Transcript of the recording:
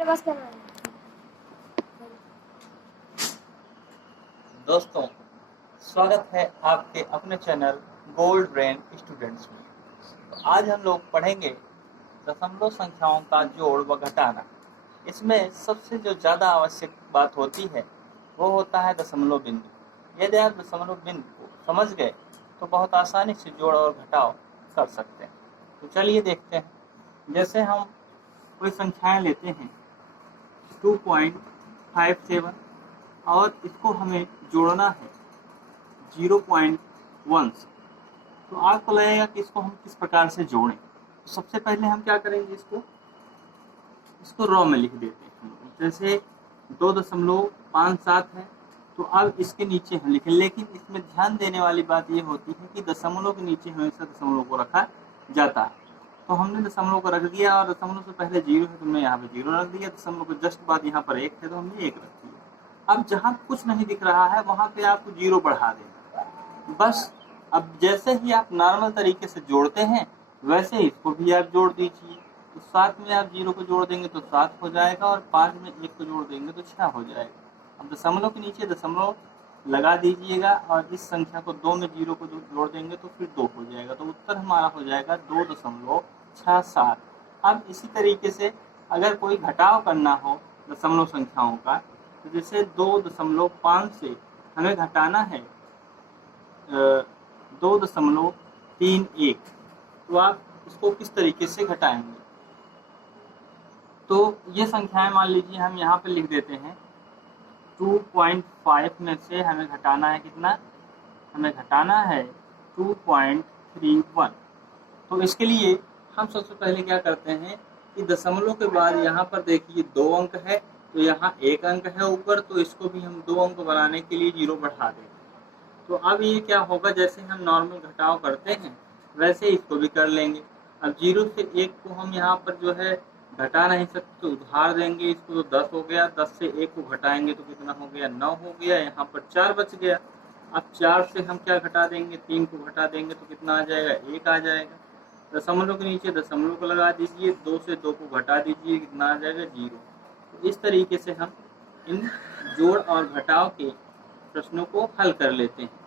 बस करना है। दोस्तों, स्वागत है आपके अपने चैनल गोल्ड ब्रेन स्टूडेंट्स में। तो आज हम लोग पढ़ेंगे दशमलव संख्याओं का जोड़ व घटाना। इसमें सबसे जो ज़्यादा आवश्यक बात होती है वो होता है दशमलव बिंदु। यदि आप दशमलव बिंदु को समझ गए तो बहुत आसानी से जोड़ और घटाव कर सकते हैं। तो चलिए देखते हैं। जैसे हम कोई संख्याएं लेते हैं 2.57 और इसको हमें जोड़ना है 0.1 से। तो आपको लगेगा कि इसको हम किस प्रकार से जोड़ें। तो सबसे पहले हम क्या करेंगे, इसको रॉ में लिख देते हैं। जैसे 2.57 है तो अब इसके नीचे हम लिखें, लेकिन इसमें ध्यान देने वाली बात ये होती है कि दशमलव के नीचे हमेशा दशमलव को रखा जाता है। तो हमने दशमलव को रख दिया और दशमलव से पहले 0 है तो हमने यहाँ पे 0 रख दिया। दशमलव के जस्ट बाद यहाँ पर 1 है तो हमने 1 रख दिया। अब जहाँ कुछ नहीं दिख रहा है वहाँ पे आपको 0 बढ़ा देना बस। अब जैसे ही आप नॉर्मल तरीके से जोड़ते हैं वैसे इसको भी आप जोड़ दीजिए। तो 7 में आप 0 को जोड़ देंगे तो 7 हो जाएगा और 5 में 1 को जोड़ देंगे तो 6 हो जाएगा। अब दशमलव के नीचे दशमलव लगा दीजिएगा और इस संख्या को 2 में 0 को जोड़ देंगे तो फिर 2 हो जाएगा। तो उत्तर हमारा हो जाएगा 2.67। अब इसी तरीके से अगर कोई घटाव करना हो दशमलव संख्याओं का, तो जैसे 2.5 से हमें घटाना है 2.31, तो आप इसको किस तरीके से घटाएंगे। तो ये संख्याएं मान लीजिए हम यहाँ पे लिख देते हैं 2.5 में से हमें घटाना है कितना, हमें घटाना है 2.31। तो इसके लिए हम सबसे पहले क्या करते हैं कि दशमलव के बाद यहाँ पर देखिए 2 अंक है तो यहाँ 1 अंक है ऊपर, तो इसको भी हम 2 अंक बनाने के लिए 0 बढ़ा देंगे। तो अब ये क्या होगा, जैसे हम नॉर्मल घटाव करते हैं वैसे इसको भी कर लेंगे। अब 0 से 1 को हम यहाँ पर जो है घटा नहीं सकते तो उधार देंगे इसको, तो 10 हो गया। 10 से 1 को घटाएंगे तो कितना हो गया, 9 हो गया। यहाँ पर 4 बच गया। अब 4 से हम क्या घटा देंगे, 3 को घटा देंगे तो कितना आ जाएगा, 1 आ जाएगा। दशमलव के नीचे दशमलव को लगा दीजिए, 2 से 2 को घटा दीजिए, कितना आ जाएगा, 0। तो इस तरीके से हम इन जोड़ और घटाव के प्रश्नों को हल कर लेते हैं।